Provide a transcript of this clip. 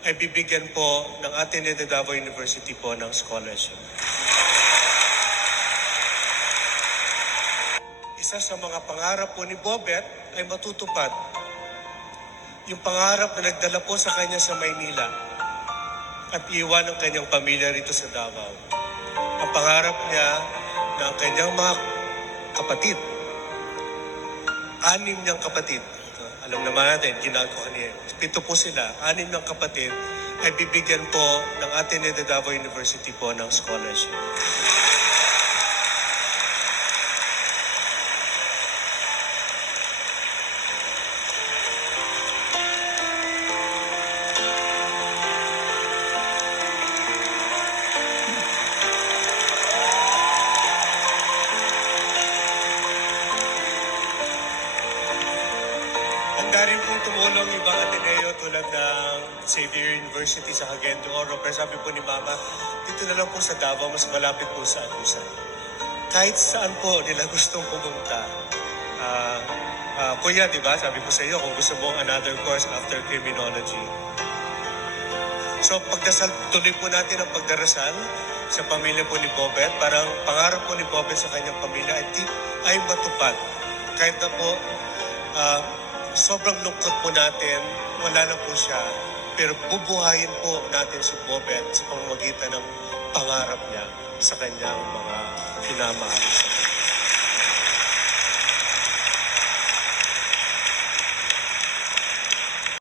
ay bibigyan po ng Ateneo de Davao University po ng scholarship. Isa sa mga pangarap po ni Bobet ay matutupad. Yung pangarap na nagdala po sa kanya sa Maynila at iwan ang kanyang pamilya rito sa Davao. Ang pangarap niya na ang kanyang mga kapatid, 6 niyang kapatid, alam naman natin, ginagawa niya, 7 po sila, 6 niyang kapatid ay bibigyan po ng Ateneo de Davao University po ng scholarship. Handa rin pong tumulong ibang Ateneo tulad ng Xavier University sa Cagayan de Oro. Pero sabi po ni Mama, dito na lang po sa Davao, mas malapit po sa Agusan. Kahit saan po nila gustong pumunta. Kuya, di ba? Sabi ko sa iyo, kung gusto mo another course after criminology. So pagdasal, tuloy po natin ang pagdarasal sa pamilya po ni Bobet. Parang pangarap po ni Bobet sa kanyang pamilya ay matupad. Kahit na po, sobrang lungkot po natin, wala na po siya. Pero bubuhayin po natin si Bobet sa pamamagitan ng pangarap niya sa kanyang mga pinamahal.